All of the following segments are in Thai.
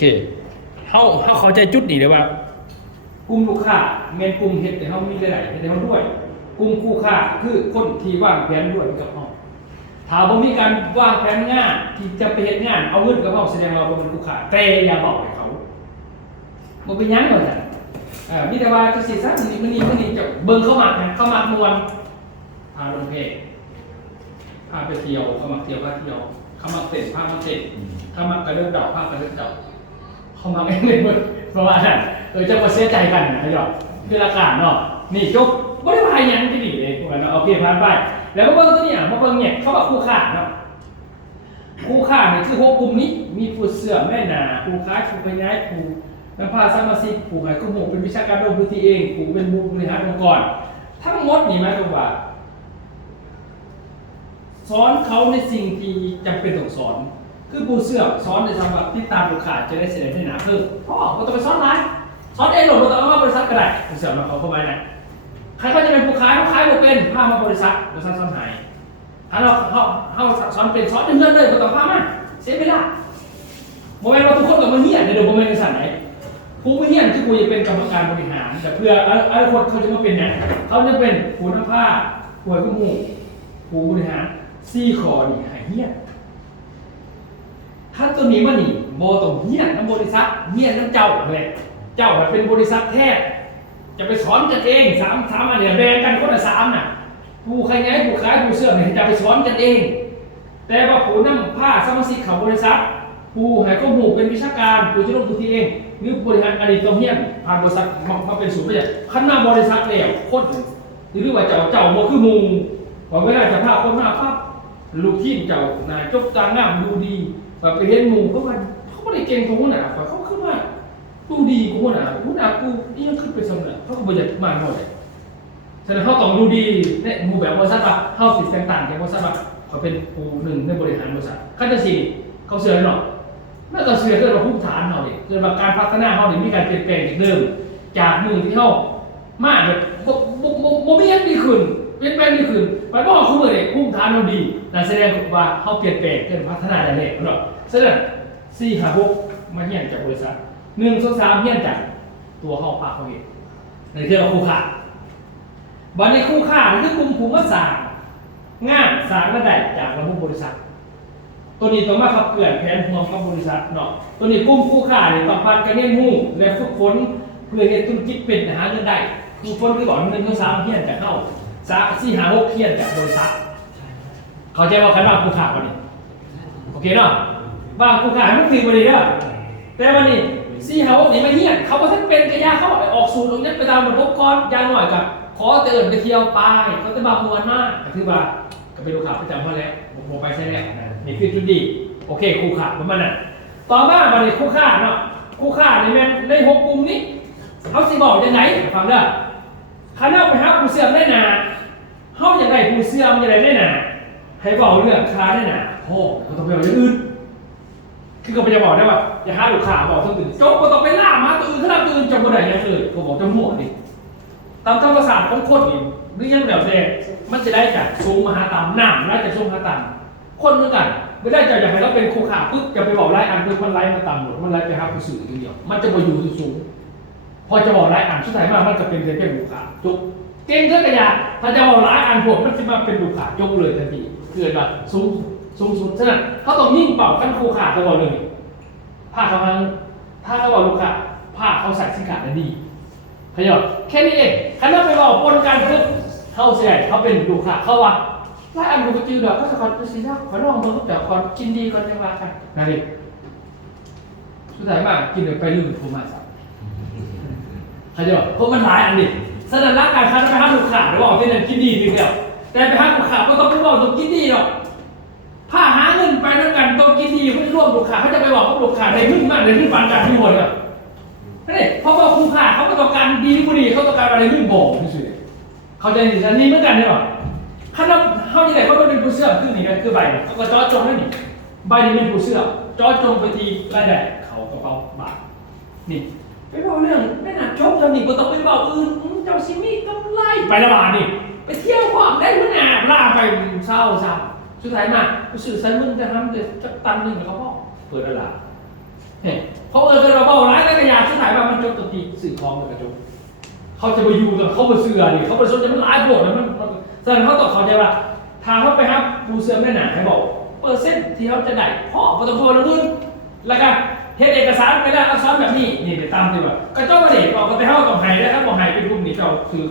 เคเขาเข้าใจจุดนี้เลยว่ากลุ่มลูกค้าเมนกลุ่มเห็ดแต่เขามีหลายๆแต่เขาด้วยกลุ่มคู่ค้าคือคนที่วางแผนด้วยกับเขาถ้าบ่มีการวางแผนงานที่จะไปเฮ็ดงานเอาเงินกับเขาแสดงว่าเป็นคู่ค้าแต่อย่าบอกให้เขาบ่เป็นหยังเลยจ้ะมีแต่ว่าจะสิซักมันนี่จะเบิ่งเขามักนะเขามักมวนพาลงเพจพาไปเที่ยวเขามักเที่ยวพาเที่ยวเขามักเต้นพามาเต้นเขามักกระเดินดอกพากระเดินดอกเขามักเองเลยเพราะว่านั่นจะมาเสียใจกันนะยอดคือราคาเนาะนี่จบบ่ได้ว่าหยังที่นี่เลยพวกนั้นโอเคผ่านไปแล้วก็เบิ่งตัวนี้มาเบิ่งเนี่ยเขาว่าคู่ค้าเนาะคู่ค้าเนี่ยคือ6กลุ่มนี้มีผู้เสื้อแม่นาผู้ค้าผู้ไปย้ายผู้นำพาสมาชิกผู้ให้ข้อมูลเป็นวิชาการลงพื้นที่เองผู้เป็นผู้บริหารองค์กรทั้งหมดนี่หมายความว่าสอนเขาในสิ่งที่จำเป็นต้องสอนคือผู้เสื้อสอนในสำหรับที่ตามลูกค้าจะได้เสนอให้หนาเพิ่มพ่อก็ต้องไปสอนร้านสอนเองหรอกไม่ต้องเอามาบริษัทก็ได้ผู้เสื้อมาเขาเข้ามานะใครก็จะเป็นผู้ขายเขาขายบ่เป็นพามาบริษัทสอนหายถ้าเราสอนเป็นสอนเพื่อนเลยไม่ต้องพามาเสียเวลาโมเมนต์เราทุกคนกับมาเฮียนในโดยโมเมนต์ในสั่นไหนผู้เฮียนที่กูจะเป็นกรรมการบริหารแต่เพื่ออนาคตเขาจะมาเป็นเนี่ยเขาจะเป็นผู้นำผ้าผู้ให้ข้อมูลผู้บริหารซี่คอนี่หายเฮียนถ้าตัวนี้มันนี่โบต้องเฮียนน้ำบริษัทเฮียนน้ำเจ้าอะไรเจ้าแบบเป็นบริษัทแท้จะไปสอนกันเองสามอันเนี่ยแบ่งกันคนละ3น่ะผู้ขายผู้ขายผู้เสื้อเนี่ยจะไปสอนกันเองแต่ว่าผู้นำผ้าสมาชิกของบริษัทผู้ให้ข้อมูลเป็นวิชาการผู้จะลงทุนเองหรือบริหารอะไรต้องเฮียนผ่านบริษัทมาเป็นศูนย์ประหยัดขั้นหน้าบริษัทแล้วโคตรหรือว่าเจ้าโมคือมูว่าเวลาจะพาคนมาปั๊บลูกทีมเจ้านายจบตางามดูดีแบบไปเห็นหมู่เขาไม่ได้เก่งของหัวหน้าเขาขึ้นมาดูดีกูหัวหน้ากูนี่ยังขึ้นไปสำเร็จเขาก็ประหยัดมาหน่อยฉะนั้นเขาต้องดูดีเนี่ยหมู่แบบบริษัทว่าเขาสิทธิ์ต่างๆในบริษัทว่าเขาเป็นผู้หนึ่งในบริหารบริษัทขั้นที่สี่เขาเชื่อหรอกนั่นก็เชื่อเกิดมาพื้นฐานเขาเนี่ยเกิดมาการพัฒนาเขาเนี่ยมีการเปลี่ยนแปลงจากเดิมจากมือที่เขามากแบบโมเมนต์ดีขึ้นเปลี่ยนแปลงดีขึ้นไปบอกเขาเลยพื้นฐานเขาดีนั่นแสดงว่าเขาเปลี่ยนแปลงเกิดพัฒนาได้เลยหรอกฉะนั้น4 5 6มาเฮียนจากบริษัท1 2 3เฮียนจากตัวเขาพาเขาเห็นนี่คือคู่ค้าวันนี้คู่ค้านี่คือกลุ่มผู้มาสร้างงานสร้างระดับจากระบบบริษัทตัวนี้ต้องมาขับเคลื่อนแผนรวมกับบริษัทเนาะตัวนี้กลุ่มคู่ค้าเนี่ยต้องผ่านการเรียนรู้และฝึกฝนเพื่อให้ธุรกิจเป็นหาเงินได้ทุกคนคือบอก1 2 3เฮียนจากเข้า4 5 6เฮียนจากบริษัทเขาใจว่าใครบ้างคู่ค้าวันนี้โอเคเนาะบางคู่ค้าไม่ถือวันนี้เด้อแต่วันนี้4 5 6นี่มาเฮียนเขาก็ทั้งเป็นกระยาเขาออกสูตรตรงนี้ไปตามระบบก่อนอย่างหน่อยกับขอเตือนไปเที่ยวไปเขาจะมามวนมากคือว่าก็เป็นลูกค้าประจำเขาแล้วผมไปใช่แล้วนี่คือจุดดีโอเคคู่ค้าประมาณนั้นต่อมาวันนี้คู่ค้าเนาะคู่ค้าในแม่ใน6 กลุ่มนี้เขาสิบอกยังไงฟังเด้อข้าเน่าไปหาผู้เสื่อมได้นาเขาอย่างไรผู้เสื่อมอย่างไรได้นาให้บอกเรื่องค้าได้นาโอ้ก็ต้องไปเอาอย่างอื่นคือก็จะบอกได้ว่าอย่าหาลูกค้าบอกตัวอื่นจบก็ต้องไปล่ามาตัวอื่นขนาดตัวอื่นจบก็ได้ยังเลยก็บอกจะหมดดิตามธรรมศาสตร์ของคนนี่หรือยังแบบแดงมันจะได้จากสูงมาหาต่ำหน้าได้จากสูงมาต่ำคนเหมือนกันไม่ได้จะอยากให้เราเป็นคู่ขาปึ๊บจะไปบอกไล่อันเพื่อมันไล่มาต่ำหรือมันไล่ไปหาผู้สื่ออย่างเดียวมันจะมาอยู่สูงพอจะบอกไล่อันสุดท้ายมากมันจะเป็นคู่ขาจุกเก่งเท่ากันยาถ้าจะบอกไล่อันพวกมันจะมาเป็นคู่ขาจุกเลยทันทีเกิดแบบสูงสุดฉะนั้นเขาต้องยิ่งเป่าขั้นคู่ขาตัวเลยผ้าเขาถ้าเขาบอกลูกค้าผ้าเขาใส่สินค้าได้ดีขยับแค่นี้เองคันนั้นไปบอกปนกันปุ๊บเข้าเสียเขาเป็นลูกค้าเขาว่าไล่อันดูกระจือเดี๋ยวก็จะขอดูสินะขอลองดูเดี๋ยวขอกินดีก่อนจะว่ากันนั่นเองสุดท้ายมากกินเดี๋ยวไปลืมโทรมาสักขยับเพราะมันหลายอันดิสนับรักการคันไปหาลูกค้าหรือว่าเป็นกินดีทีเดียวแต่ไปหาลูกค้าก็ต้องไปบอกต้องกินดีหรอกผ้าหาเงินไปด้วยกันต้องกินดีเพื่อร่วมลูกค้าเขาจะไปบอกว่าลูกค้าในขึ้นมากในขึ้นฝันกันที่หมดเลยนี่เพราะว่าคู่ค้าเขาก็ต้องการดีผู้ดีเขาต้องการอะไรขึ้นบอกที่สุดเขาจะนี่อันนี้เหมือนกันใช่ป่ะขั้นเราเขาที่ไหนเขาเป็นผู้เชื่อขึ้นนี่กันคือใบเขาก็จ่อจงให้นี่ใบนี้เป็นผู้เชื่อจ่อจงไปทีรายได้เขากระเป๋าบาทนี่ไปบอกเรื่องไม่น่าชกทำนี่ก็ต้องไปบอกอื่นเจ้าซิมี่ต้องไล่ไปละบาทนี่ไปเที่ยวความได้ทุกอย่างล่าไปเศร้าสุดท้ายมาผู้สื่อสารมึงจะทำจะตันหนึ่งเขาบอกเปิดตลาด เพราะเราเบาร้ายแล้วก็ยาสุดท้ายว่ามันจบตัวตีสื่อคล้องกับกระจกเขาจะไปอยู่แต่เขาไปเสือดิเขาไปสนใจมันร้ายโผล่แล้วมันแสดงเขาต้องเข้าใจว่าทางเขาไปครับปูเสือไม่หนาให้บอกเปอร์เซ็นต์ที่เขาจะได้เพราะประตูพอแล้วด้วยแล้วก็เทศเอกสารไปแล้วเอาซ้อนแบบนี้นี่ไปตามที่ว่ากระจกมาเด็กบอกก็ไปเข้าต้องไห้นะครับบอกไห้เป็นกลุ่มนี้เราคือ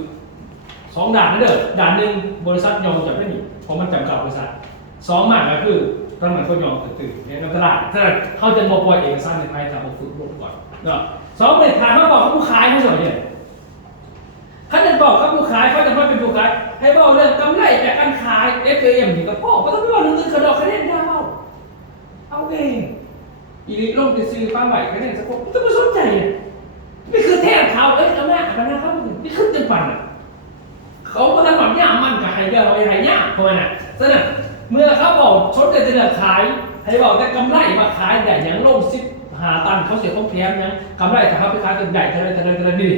2 ด่านนั่นเด้อด่านหนึ่งบริษัทยอมจับไม่หนีเพราะมันจำกัดบริษัท2 มากก็คือตอนเหมือนคนยอมตื่นในตลาดถ้าเขาจะมาปล่อยเอกสารในภายทางฝึกลงก่อนเนาะ2เป็นทางเขาบอกเขาผู้ขายเขาสวยเนี่ยเขาจะบอกเขาผู้ขายเขาจะไม่เป็นผู้ขายให้บอกเรื่องกำไรจากการขาย FAM นี่ก็พ่อก็ต้องบอกเรื่องเงินกระดอกกระเด็นดาวเอาเองอีลิลงไปซื้อฟ้าไหวกระเด็นสักคนต้องไม่สนใจเนี่ยนี่คือแทนเขาเอาหน้ากันหน้าเขานี่ขึ้นจนปั่นเขาก็ทำแบบย่ามันกับใครเดียวไอ้ใครย่าเพราะมันฉะนั้นเมื่อเขาบอกชดจะเดือดขายให้บอกแต่กำไรมาขายแต่ยังลง15 ตันเขาเสียต้องแถมยังกำไรถ้าเขาไปขายตัวใหญ่เท่าไรนี่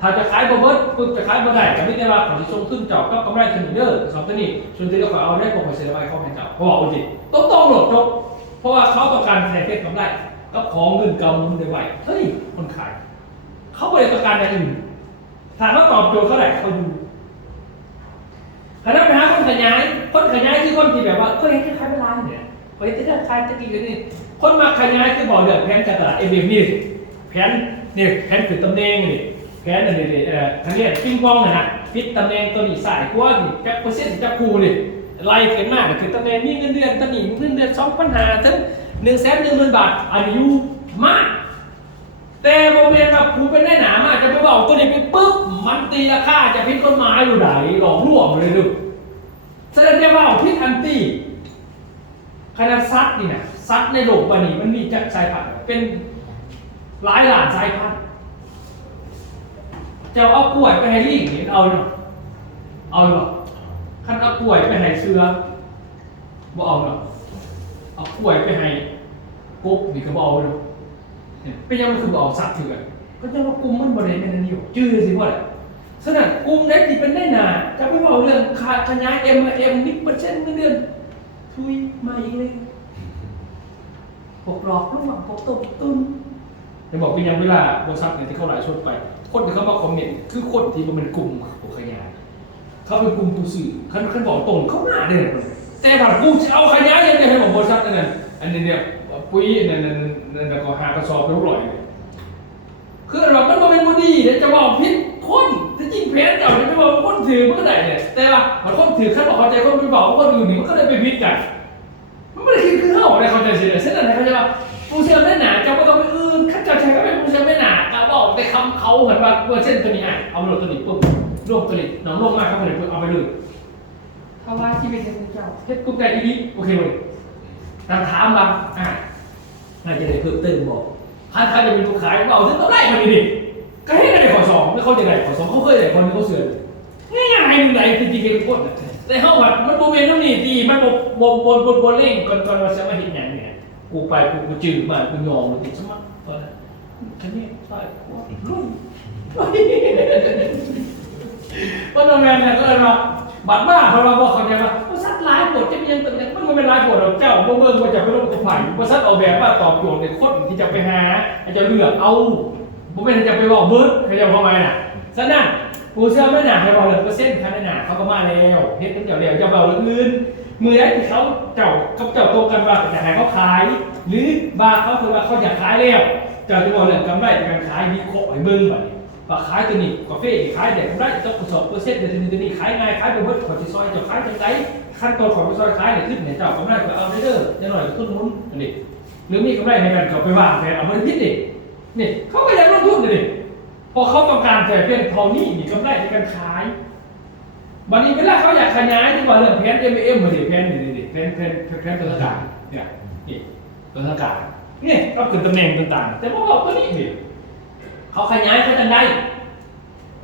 ถ้าจะขายบ่เบิดปุ๊บจะขายบ่ได้แต่ไม่ได้ว่าของที่ส่งขึ้นเจาะก็กำไรถึงเยอะ2 ตัวนี้ส่วนที่เราเอาได้บอกไปเสียไปเขาให้เจาะเขาบอกจริงต้องหลดจบเพราะว่าเขาต้องการแทนเพชรกำไรก็ของเงินเก่ามันได้ไหวเฮ้ยคนขายเขาไม่ได้ต้องการอะไรอื่นถามว่าตอบโจทย์เท่าไหร่เขาดูคณะไปหาคนขยายคือคนที่แบบว่าเขาเห็นแค่ขายเวลาเนี่ยเขาเห็นแค่ขายจะกี่กันนี่คนมาขยายคือบอกเรื่องแผนการตลาดเอ็มนี่แผนนี่แผนคือตำแหน่งนี่แผนอะไรนี่ทั้งนี้ปิ้งปองนะฟิตตำแหน่งตัวนี้สายกว่านี่จักเปอร์เซ็นต์จักคูนี่ไล่ขึ้นมากคือตำแหน่งมีเงินเดือนตำแหน่งเงินเดือน2,500 ถึง110,000 บาทอายุมากแต่โมเมนต์แบบคูเป็นได้หนามากจะไปบอกตัวนี้ไปปุ๊บมันตีราคาจะพิษต้นไม้อยู่ไหนหลอกลวงเลยดูแสดงว่าพิษอันตีขนาดซัดนี่นะซัดในโลกวันนี้มันมีจากสายพันธุ์เป็นหลายล้านสายพันธุ์จะเอากล้วยไปให้ลิงเห็นเอาเนาะเอาเนาะคันเอากล้วยไปให้เสือบ่เอาเนาะเอากล้วยไปให้กบนี่ก็บ่เอาเนาะเป็นยังไงคือบอกสัตว์ถือกันก็จะว่ากลุ่มมันบริเวณนั้นอยู่จื้อสิว่าฉะนั้นกลุ่มได้ที่เป็นได้นานจะไม่บอกเรื่องขยายเอ็มนิดเปอร์เซ็นต์เดือนทุยมาอีกเลยปกหลอกลูกหวังปกตบตุ้นจะบอกเป็นยังเวลาบริษัทเนี่ยที่เขาหลายชดไปคนที่เขามาคอมเมนต์คือคนที่มันเป็นกลุ่มขยายเขาเป็นกลุ่มผู้สื่อเขาบอกตรงเขาหน้าเด่นแต่ถ้ากูจะเอาขยายยังไงให้บอกบริษัทนั่นอันนี้เนี่ยปุ๋ยนั่นแล้วก็หากระสอบไปร่อยคือเรามันเป็นบดีเนี่ยจะบอกพิษคนถ้าจริงเพชรเจ้าเนี่ยไม่บอกคนถือมันก็ได้เนี่ยแต่ว่ามันคนถือขั้นบอกเข้าใจคนไปบอกคนอื่นนี่มันก็เลยไปพิษกันมันไม่ได้คิดคือเขาอะไรเข้าใจเสียเส้นอะไรเขาจะว่าปูเชื่อมไม่หนาเจ้าก็ต้องไปอื่นขั้นเจ้าใช้ก็เป็นปูเชื่อมไม่หนาเอาบอกแต่คำเขาเหมือนว่าเส้นตัวนี้อ่ะเอาโหลดตัวนี้ปุ๊บรวมตัวนี้น้องลงมากเข้าไปเลยเอาไปเลยเขาว่าที่เป็นเจ้าเพชรกุ๊กไก่อีนี้โอเคเลยตามถามมาน่าจะได้เพิ่มเติมบอกถ้าจะเป็นผู้ขายก็เอาถึงต้องได้มาดิก็ให้ได้ขอ2ไม่เขาจะได้ขอ2เขาเคยได้คนนึงเขาเสือง่ายๆอยู่ไหนจริงๆทุกคนแต่เขาแบบมันโมเมนต์ต้องนี่ดีมันบนเร่งก่อนเราจะมาเห็นอย่างเนี้ยกูไปกูจืดมากูยอมติดสมัครตอนนั้นแค่นี้ไปรุ่นว่าโรงแรมเนี่ยก็เลยมาบัดบ้าเราบอกเขาเนี่ยว่าบริษัทลายปวดจะมียังแต่มันเป็นลายปวดเราเจ้าเมื่อว่าจะไปลงกับฝ่ายบริษัทออกแบบว่าตอบโจทย์ในคนที่จะไปหาจะเลือกเอาผมไม่ได้จะไปบอกเบิร์ดเขาจะทำไมน่ะฉะนั้นผู้เชื่อไม่หนาให้บอกเลยเปอร์เซ็นต์ค่าไม่หนาเขาก็มาแล้วเฮ็ดตั้งแต่เดียวจะเบาเรื่องอื่นมือไอ้ที่เขาเจ้ากับเจ้าตรงกันว่าจะให้เขาขายหรือบาเขาคือว่าเขาอยากขายแล้วเจ้าจะบอกเรื่องกำไรจากการขายมีโคไอ้เบิ้งแบบว่าขายตัวนี้กาแฟขายเด็กได้ต้องสอบเปอร์เซ็นต์เดี๋ยวตัวนี้ขายง่ายขายเป็นเบิร์ดขอที่ซอยจะขายจังไรขั้นตอนของที่ซอยขายเนี่ยขึ้นเนี่ยเจ้ากำไรก็เอาได้เด้อจะหน่อยต้นมุ้นนี่หรือมีกำไรในการเขาไปวางแผนเอาเงินพิษดินี่เขาก็ยังลงทุนเลยพอเขาต้องการแต่เพียงเท่านี้มีกำไรในการขายวันนี้เวลาเขาอยากขยายที่ว่าเรื่องแผน M.M. เหมือนแผนนี่แผนตัวต่างเนี่ยนี่ตัวต่างนี่ก็คือตำแหน่งต่างๆแต่พวกเราตัวนี้นี่เขาขยายเขาจะได้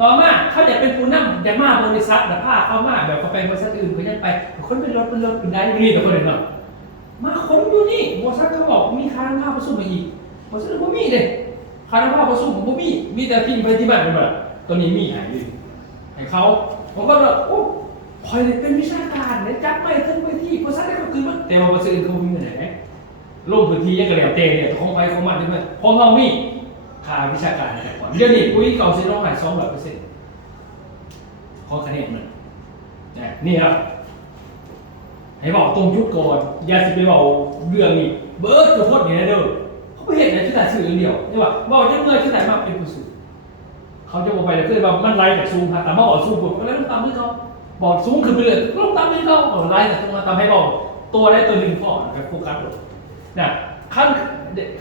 ต่อมาเขาอยากเป็นผู้นำอยากมาบริษัทแต่ผ้าเขามาแบบเขาไปบริษัทอื่นเขายังไปคนเป็นรถเป็นได้นี่แต่คนเดียวมาคนอยู่นี่บริษัทเขาบอกมีค่าน้ำผ้าผสมมาอีกบริษัทเขามีเลยค่าน้ำผ้าผสมผมมีแต่ที่ไปที่บ้านเป็นแบบตัวนี้มีหายเลยให้เขาผมก็แบบโอ้คอยเป็นวิชาการเนี่ยจับไปทั้งไปที่บริษัทได้ก็คือมันแต่ว่าบริษัทอื่นเขามีเงินไหน ลงพื้นที่ยังกระเหลี่ยเตะเนี่ยของไปของมันใช่ไหมของเรามีค่าวิชาการแต่ก่อนเดี๋ยวนี้ปุ๋ยเก่าใช้ต้องหาย200%ขอคะแนนหนึ่งนี่ครับให้บอกตรงยุคก่อนอย่าสิไปบอกเรื่องนี้เบิร์ดจะพูดอย่างนี้เด้อเขาไม่เห็นอะไรที่แต่สื่อเดียวนี่ว่าบอกจะเมื่อที่แต่มาเป็นผู้สื่อเขาจะบอกไปเลยคือว่ามันไล่จากซูมครับแต่มาบอกซูมปุ๊บก็เลยต้องตามที่เขาบอกซูมคือไปเลยต้องตามที่เขาไล่แต่ต้องมาตามให้บอกตัวได้ตัวหนึ่งก่อนไปโฟกัสเลยนะขั้น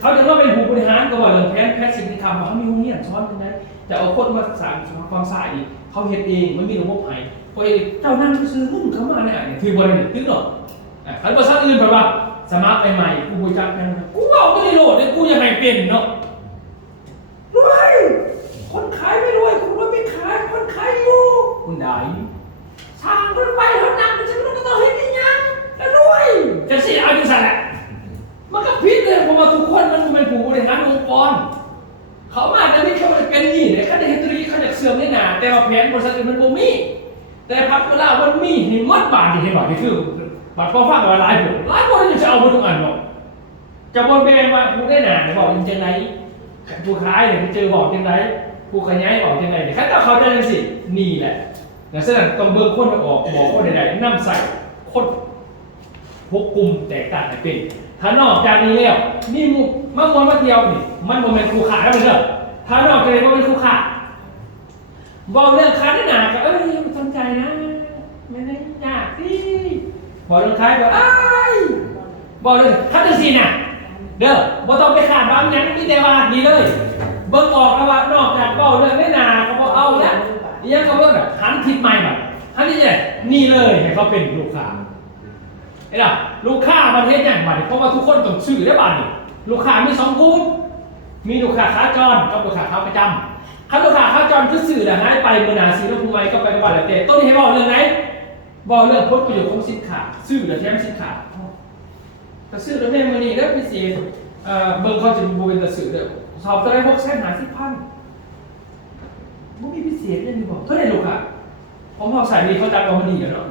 เขาจะว่าเป็นผู้บริหารก็ว่าเรื่องแพทย์สิ่งที่ทำเขามีห้องเรียนซ้อนกันนะจะเอาคนมาสานความสะอาดอีกเขาเห็นเองมันมีระบบไผ่พอเจ้านั่งซื้อหุ้นเข้ามาเนี่ยคือบริษัทตึ้งหรอกขันบริษัทอื่นแบบว่าสมัครใหม่กูบริจาคแพงกูบอกไม่ได้โหลดเลยกูยังไงเป็นเนาะรวยคนขายไม่รวยคนรวยไม่ขายคนขายอยู่คุณได้สร้างคนไปเขานั่งฉันก็ต้องเห็นยังแล้วรวยจะเสียเอาอยู่สั่นแหละมันก็พิษเลยเพราะว่าทุกคนมันเป็นผู้บริหารองค์กรเขามาแต่ไม่แค่เป็นนี่เนี่ยเขาจะเห็นตัวนี้เขาจะเสื่อมได้หนาแต่ว่าแผนบริษัทอื่นมันบ่มีแต่พักเวลามันมีเห็นมัดบาทที่เห็นบ่นี่คือบัตรพอฟังกับหลายคนจะเอาไปทุกอันหรอกจะบนแบนว่าผู้ได้หนาเนี่ยบอกยังไงผู้ขายเนี่ยเจอบอกยังไงผู้ขยายบอกยังไงเนี่ยแค่ถ้าเขาได้สินี่แหละแต่ฉะนั้นต้องเบิกคนออกบอกคนใดๆนำใส่คนพวกกลุ่มแตกต่างกันเป็นถ้านอกจากนี้แล้วนี่มามวนมาเที่ยวนี่มันโมเมนต์คู่ขาแล้วมันเถอะถ้านอกจากนี้โมเมนต์คู่ขาบอกเรื่องค้าได้หนาก็ไม่สนใจนะไม่ได้ยากสิบอกเรื่องค้าก็บอกเรื่องค้าจะสิน่ะเด้อบ่ต้องไปขาดบางอย่างมีแต่ว่าดีเลยเบิ่งออกแล้วว่านอกจากบอกเรื่องได้หนาก็บอกเอาแล้วยังก็เบิ่งหันทิศใหม่แบบหันที่ไหนนี่เลยให้เขาเป็นลูกค้าไอ้ล่ะลูกค้าประเทศอย่างบัดเพราะว่าทุกคนต้องซื้อได้บัดนี่ลูกค้ามี2กลุ่มมีลูกค้าขาจรกับลูกค้าขาประจำลูกค้าขาจรคือสื่อแหละหายไปเมื่อนาซีแล้วภูมิไว้ก็ไปกับบัตรแล้วต้นนี้ให้บอกเรื่องไหนบอกเรื่องผลประโยชน์ของสินค้าซื้อหรือแถมสินค้าแต่ซื้อแล้วแม่มือนี้แล้วพิเศษเบิ่งเขาจะบูเป็นแต่สื่อเด้อสอบตัวได้650,000บ่มีพิเศษยังมีบอกเท่าไหร่ลูกค้าผมเอาใส่ดีเขาจัดเอามาดีกันเนาะ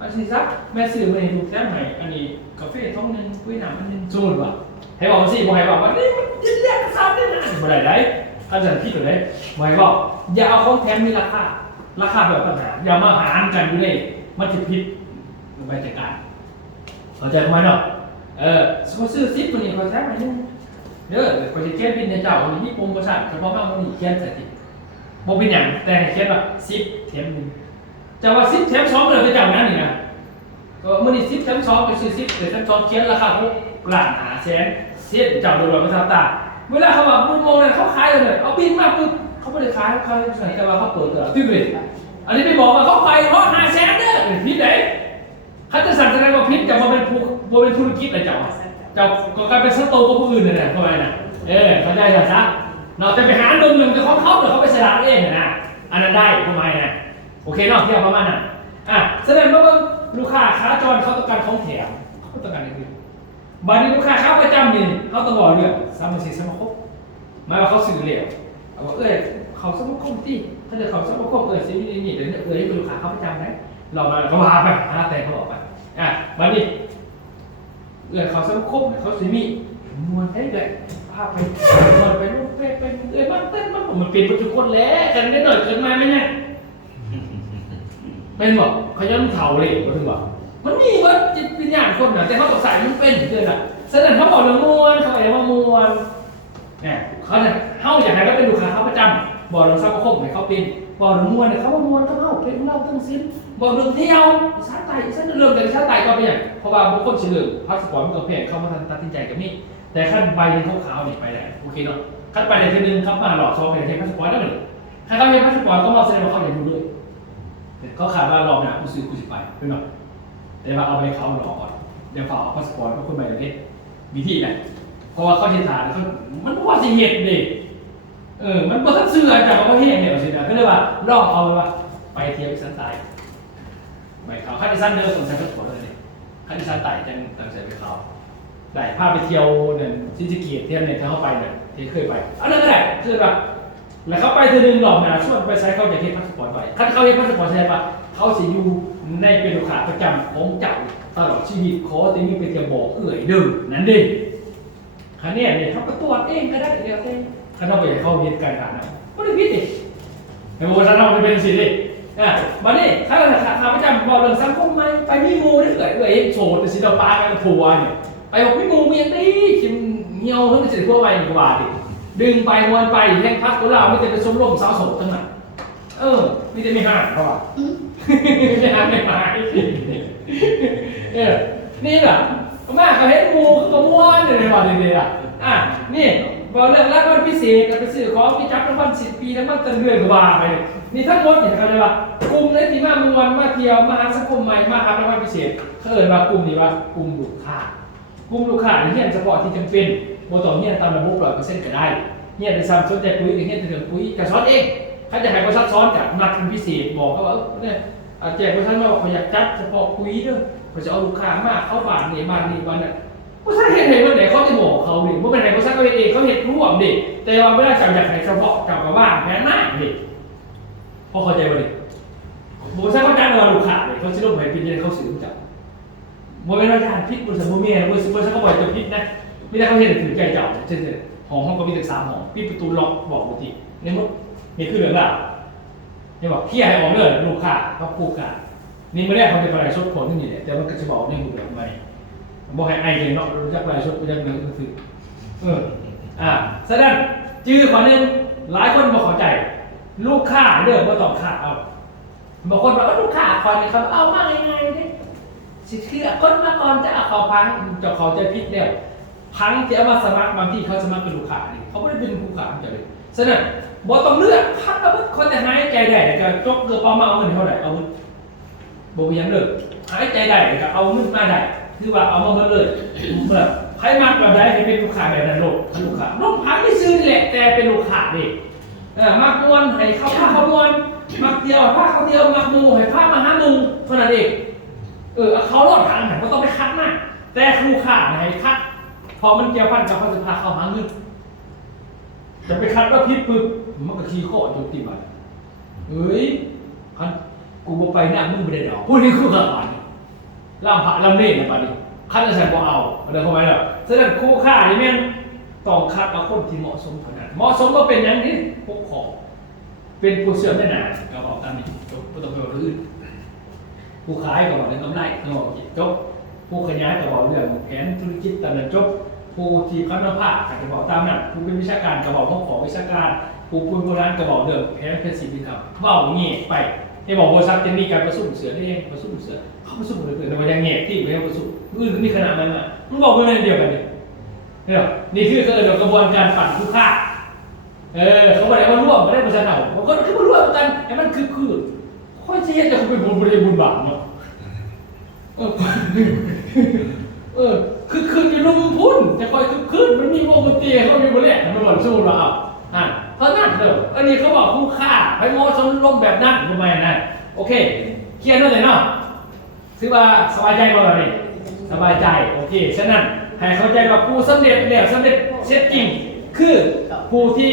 อันนี้ซักแม่ซื้อมาในลูกแท้ใหม่อันนี้กาแฟท้องนึงกุ้ยน้ำอันนึงสมมุติว่าให้บอกสิบ่ให้บอกว่านี่มันจะเรียกซ้ำได้นะบ่ได้อาจารย์พี่ตัวไหนหมายบอกอย่าเอาของแถมมีราคาแบบปัญหาอย่ามาหารกันอยู่เลยมันจะผิดไปจัดการเข้าใจไหมเนาะเขาซื้อซิปตัวนี้เขาแถมมาเนี่ยเขาจะเขียนบินในเจ้าอันนี้โปรโมชั่นเฉพาะบ้านมันนี่เขียนใส่ติบ่เป็นอย่างแต่เขียนว่าซิปแถม1จะว่าซิปแถม2เลยจะจำนั้นนี่นะก็มันนี่ซิปแถม2ไปซื้อซิปแถม2เขียนราคา6 ล้าน5 แสนเสียเจ้าโดยรวมประทับตาเวลาเขาบอกมุมมองเนี่ยเขาขายเลยเอาบินมาปุ๊บเขาไม่ได้ขายเขาใส่แต่ว่าเขาเปิดตลาดตื้อเลยอันนี้ไปบอกว่าเขาไปเพราะ5 แสนเนี่ยพิษไหนเขาจะสั่งแสดงว่าพิษจะมาเป็นธุรกิจอะไรเจ้าก็กลายเป็นสโตกับผู้อื่นเลยนะทำไมนะเขาได้ซะเราจะไปหาเงินจะเขาเดี๋ยวเขาไปสลัดเองนะอันนั้นได้ทำไมนะโอเคเนาะที่เอาประมาณนั้นแสดงว่าลูกค้าขาจรเขาต้องการของแถมเขาต้องการอะไรบัดนี้ลูกค้าค้าประจำนี่เขาต้องบอกเลยสมาชิกสมาคมหมายว่าเขาสื่อเหลวเอาว่าเขาสมาคมที่ถ้าเกิดเขาสมาคมสินี่เดี๋ยวนี่เป็นลูกค้าค้าประจำไหมเราเขาพาไปแต่เขาบอกไปบัดนี้เขาสมาคมเขาสิมีมวลได้เลยพาไปมวลไปนู่นไปมันเต้นมันเปลี่ยนไปทุกคนแล้วกันได้หน่อยเกินมาไหมเนี่ยเป็นบอกเขาย้อนเผาเลยเขาถึงบอกมันมีว่าจิตวิญญาณคนนะแต่เขาบอกใส่มันเป็นเกินอ่ะแสดงเขาบอกเรื่องมวลเขาบอกว่ามวลเนี่ยเขาเนี่ยเขาอยากให้เขาเป็นลูกค้าเขาประจำบอกเรื่องสมาคมให้เขาเป็นบอกเรื่องมวลเนี่ยเขาว่ามวลเขาเป็นเล่าตั้งสิ้นบอกเรื่องเที่ยวชาติไต่เรื่องแต่ชาติไต่ก็เป็นอย่างเพราะว่าบุคคลเฉลิมพาสปอร์ตมันก็แพงเข้ามาตัดสินใจกับนี่แต่ขั้นใบหนึ่งขาวๆนี่ไปได้โอเคเนาะขั้นไปในทีนึงเขามาหลอกซองเป็นเทพพาสปอร์ตแล้วเลยถ้าเขาเป็นพาสปอร์ตก็มาแสดงว่าเขาอยากดูด้วยเขาขาดว่ารอบเนี่ยกูซื้อกูสิไปเป็นหน่อยแต่ว่าเอาไปเขาหลอกก่อนเดี๋ยวฝากเอาพาสปอร์ตเขาคนใบเล็กวิธีนะเพราะว่าเขาเช็ดฐานเขามันว่าสิเหตุดิมันบ่ทันเสื้อจากเขาเฮ็ดเนี่ยสินะก็เลยว่าลองเอาว่าไปเที่ยวอีสานใต้ไปเขาคันอีสานเดินสงสัยพาสปอร์ตเลยคันอีสานใต้จังตั้งใจไปเขาได้พาไปเที่ยวเนี่ยที่สกีเที่ยวเนี่ยถ้าเขาไปเนี่ยที่เคยไปอันนั้นก็ได้คือแบบแล้วเขาไปทีนึงหลอกนะชวนไปใช้เขาจะเฮ็ดพาสปอร์ตไปคันเขาเฮ็ดพาสปอร์ตแสดงว่าเขาสิอยู่ในเป็นลูกค้าประจำของเจ้าตลอดชีวิตขอที่มีไปเที่ยวบอกเอื่อยดึงนั่นดิ คันนี้เนี่ยเขาก็ตรวจเองก็ได้เดียวเองถ้าเราไปเข้าเหตุการณ์นะก็ได้พิษดิไอ้โมซันเราจะเป็นสิดิวันนี้ข้าพเจ้าบอกเรื่องสังคมไหมไปมีมูได้เห็นโฉดสิเราปากันทัวร์เนี่ยไปบอกพี่มูมีอย่างนี้ชิมเหี่ยวทั้งสิพวกไปกว่าดิดึงไปวนไปแห่งพักของเราไม่จะเป็นสมรมสาวโสดทั้งนั้นไม่จะไม่ห่างเขาอ่ะไม่ห่างไม่หายนี่แหละมากเขาเห็นมูเขาม้วนเลยว่าเด็ดๆนี่บอกเรื่องรางวัลพิเศษกับไปซื้อของมีจับรางวัล10 ปีรางวัลเดือนกว่าไปนี่ทั้งหมดเนี่ยเขาเรียกว่ากลุ่มเลยที่มามวนมาเที่ยวมาหาสังคมใหม่มาหารางวัลพิเศษเขาเอ่ยว่ากลุ่มนี้ว่ากลุ่มลูกค้ากลุ่มลูกค้าเนี่ยเฮียนเฉพาะที่จำเป็นโมต่อเฮียนตามระบบ100%ก็ได้เฮียนในซ้ำสนใจปุ๋ยกับเฮียนเรื่องปุ๋ยกับซ้อนเองเขาจะให้เขาซักซ้อนจากนัดเป็นพิเศษบอกเขาว่าเนี่ยแจกเขาท่านว่าเขาอยากจัดเฉพาะปุ๋ยด้วยเขาจะเอาลูกค้ามากเข้าบ้านนี่บ้านนี่บ้านนั่นผู้ชายเห็นเมื่อไหร่เขาจะบอกเขาดิว่าเป็นไหนผู้ชายเขาเองเขาเห็นร่วมดิแต่ว่าไม่ได้จับอยากให้เฉพาะกับบ้านแพ้หน้าดิพอเข้าใจป่ะดิผู้ชายเขาจ้างเราลูกค้าเลยเขาซื้อลูกไปเป็นยังเขาซื้อจับโมเป็นราชการพิษบุษบเมียบุษบเขาบ่อยจะพิษนะไม่ได้เขาเห็นถือใจเจ้าเช่นห้องก็มีแต่3 ห้องปิดประตูล็อกบอกบางทีนี่มันนี่คือเรื่องราวนี่บอกเที่ยให้ออกเรื่องลูกค้าเขาคู่กันนี่ไม่ได้เขาจะไปชดผลนี่แหละแต่มันก็จะบอกในหมู่แบบใหม่บอกให้ไอเลยเนาะรู้จักไปชดรู้จักเรื่องก็คือแสดงจื้อขอหนึ่งหลายคนบอกเข้าใจลูกค้าเดิมก็ต้องขาดเอาบางคนบอกว่าลูกค้าคอยเนี่ยเขาเอามาไงเนี่ยสิคือคนมาก่อนจะเอาเขาพังจะเขาจะพิษเนี่ยพังที่เอามาสมัครบางที่เขาสมัครเป็นลูกค้าเนี่ยเขาไม่ได้เป็นลูกค้าจะเลยฉะนั้นบอต้องเลือกพักเอาคนแต่หายใจได้ก็จกเกือบเอามาเอาเงินเท่าไหร่เอาบอกยังเลิกหายใจได้ก็เอาเงินมาได้คือว่าเอามาเงินเลยแบบใครมากแบบใดให้เป็นลูกค้าแบบนั้นโลดลูกค้าน้องพังไม่ซื้อนี่แหละแต่เป็นลูกค้าดิมากมวนให้เข้าผ้าเขามวนมักเดียวผ้าเขาเดียวมักมูให้ผ้ามาหามูเท่านั้นเองเขาลอดทางไหนก็ต้องไปคัดมากแต่ครูขาดไหนคัดพอมันเกี่ยวพันกับเขาจะพาเขาหาเงินจะไปคัดว่าพิษปึ๊บมันก็ขี้ข้อจนตีมันคันกูไปหน้ามึงไม่ได้ดอกพูดนี่คือขาดล่ำพระล่ำเล่นนะป่ะนี่คัดจะใส่บ่เอาอะไรเข้าไปแล้วฉะนั้นครูขาดนี่แม่งต้องคัดเอาคนที่เหมาะสมเท่านั้นเหมาะสมก็เป็นอย่างนี้พวกของเป็นผู้เสื่อมได้หนาเราบอกตามนี้จบไม่ต้องไปบอกอื่นผู้ขายก็บอกเรื่องกำไรก็บอกจบผู้ขยายก็บอกเรื่องแผนธุรกิจตามนั้นจบผู้ที่พัฒนาภาคก็บอกตามนั้นผู้เป็นวิชาการก็บอกห้องขอวิชาการผู้พูดโบราณก็บอกเรื่องแผนเพศสิทธิธรรมเบ้าเงี้ยไปให้บอกบริษัทจะมีการประชุมเสือได้เองประชุมเสือเขาประชุมเสือแต่ว่ายังเงี้ยที่ไม่ให้ประชุมอื่นก็มีขนาดนั้นอ่ะมันบอกกันเดียวกันเนี่ยนี่คือกระบวนการปั่นคู่ค่าเขาบอกว่าร่วมไม่ได้ประชันเอาบางคนคือมาร่วมกันไอ้มันคือค่อยจะเห็นแต่เขาเป็นบุญบาปเนาะคืออยู่ลมพุ่นจะคอยคือมันมีวงดนตรีเขามีบริเลตมันหมดสู้เราเพราะนั่นเลยอันนี้เขาบอกคู่ค่าให้มอสลมแบบนั้นทำไมนะโอเคเคลียร์ด้วยเลยเนาะถือว่าสบายใจเราเลยสบายใจโอเคฉะนั้นให้เข้าใจว่าผู้สำเร็จเนี่ยสำเร็จเซตจริงคือผู้ที่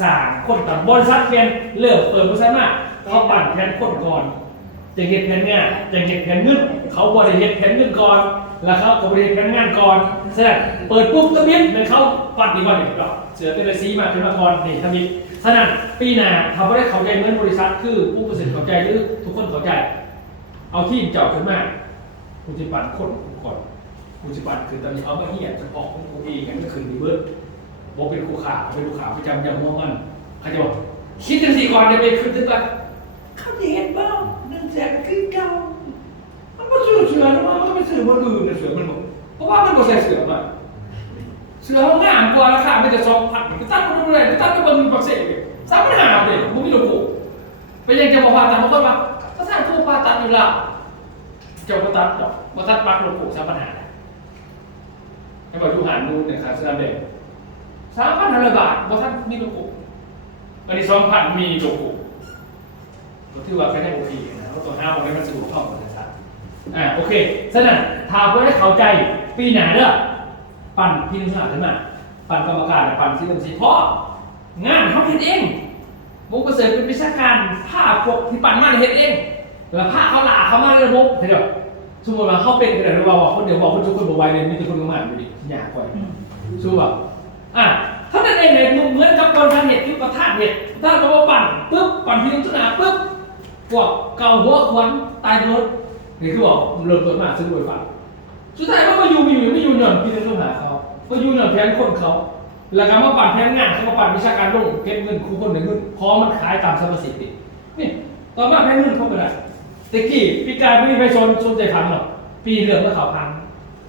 สร้างคนต่างบริษัทเพียนเริ่มเปิดบริษัทมาเขาปั่นแผนคนก่อนจะเห็นแผนเนี่ยจะเห็นแผนเงินเขาบริหารแผนเงินก่อนแล้วเขาบริหารแผนงานก่อนเสร็จเปิดปุ๊บก็บิ้มเลยเขาปั่นอีกวันหนึ่งก็เสือเป็นเลยซีมาเป็นละครนี่ทำอีกฉะนั้นปีหน้าเขาไม่ได้เข้าใจเหมือนบริษัทคือผู้ประสิทธิ์เข้าใจหรือทุกคนเข้าใจเอาที่เจาะขึ้นมาคุณจะปั่นคนก่อนคุณจะปั่นคือตอนนี้เอามาเหี้ยเฉพาะของกูเองก็คือรีเวิร์สบอกเป็นคู่ขาเป็นคู่ขาประจำอย่างม่วงมันเขาจะบอกคิดถึงสี่ก่อนจะไปขึ้นถึงว่าเขาจะเห็นบ้างนั่นแสบคือเก่ามันก็เสือนะมันไม่เสือมันอื่นเสือมันบอกเพราะว่ามันก็ใส่เสือมาเสือมันงามกว่าราคามันจะ2,000ก็ตั้งมาดูเลยก็ตั้งมาบนปักเสกสามปัญหาเลยผมไม่รู้ไปยังจะบอกผ่าตัดบางคนว่าก็สร้างตู้ผ่าตัดอยู่แล้วเจ้าก็ตัดดอกมาตัดปักหลวงปู่สามปัญหาให้บอกยูหานนู่นเนี่ยครับเสื้อเด็ก3,500 บาทว่าท่านมีโลโก้อันนี้2,000มีโลโก้ก็ถือว่าแค่ได้โอเคนะเพราะตัว5วันนี้มันสะดวกเข้ากับนะครับโอเคฉะนั้นถ้าเพื่อให้เข้าใจปีหน้าเด้อปั่นพี่นึกหาขึ้นมาปั่นกรรมการปั่นที่เป็นสีเพราะงานเขาเห็นเองมุกเกษตรเป็นวิชาการผ้าพวกที่ปั่นมาเห็นเองแล้วผ้าเขาหลาเขามาเรื่องมุกเห็นไหมสมมติว่าเขาเป็นกันเลยเราบอกคนเดียวบอกคนทุกคนบอกไว้เลยมีแต่คนงานดูดิยากกว่าสู้แบบ เท่านั้นเองเลยเหมือนกับคนทำเห็ดที่ประทานเห็ดถ้าเราปั่นปุ๊บปั่นพิมพ์ทุนาปุ๊บพวกเกาหัวควันตายรถนี่คือบอกเริ่มต้นมาซื้อโดยฝันสุดท้ายมันมาอยู่ไม่อยู่หย่อนพี่ต้องหาเขาก็อยู่หย่อนแทนคนเขาแล้วก็มาปั่นแทนงานเขามาปั่นวิชาการลงเก็บเงินคู่คนหนึ่งเงินพอมันขายตามสรรพสิทธิ์นี่ต่อมาแพงเงินเข้าไปได้ตะกี้ปีกายไม่มีใครสนใจพังหรอกปีเหลืองก็เขาพัง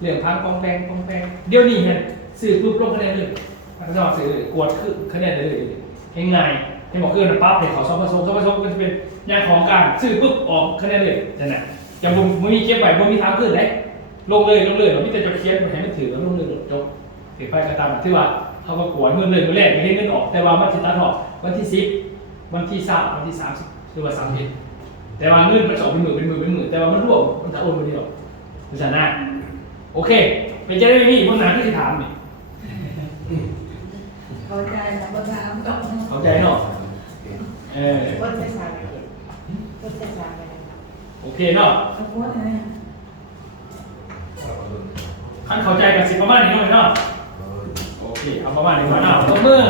เหลืองพังกองแปงเดี๋ยวนี้เห็นสื่อปุ๊บลงคะแนนเลยมันจะสื่อกวดขึ้นคะแนนเลยง่ายให้บอกเกินปั๊บเด็กเขาซ้อมผสมมันจะเป็นงานของการสื่อปุ๊บออกคะแนนเลยนั่นแหละยังไม่มีเก็บไว้ไม่มีทางขึ้นเลยลงเลยเราไม่แต่จะเขียนมันให้มันถือแล้วลงเลยจบถือไปกระตามที่ว่าเขาประกวดเงินเลยแรกไม่ให้เงินออกแต่ว่ามันจะตัดออกวันที่10วันที่3วันที่30หรือว่า30แต่ว่าเงินมันออกเป็นหมื่นแต่ว่ามันรวมมันจะโอนมาเดียวภาษาหน้าโอเคเป็นจะได้ไม่มีบนหนาที่จะถามนี่ เข้าใจนะภาษาอังกฤษ เข้าใจเนาะภาษาอังกฤษภาษาอังกฤษ โอเคเนาะ เอาพูดอะไร ขั้นเข้าใจกับสิ่งประมาณนี้หน่อยเนาะโอเคเอาประมาณนี้ก่อนเนาะตัวมือ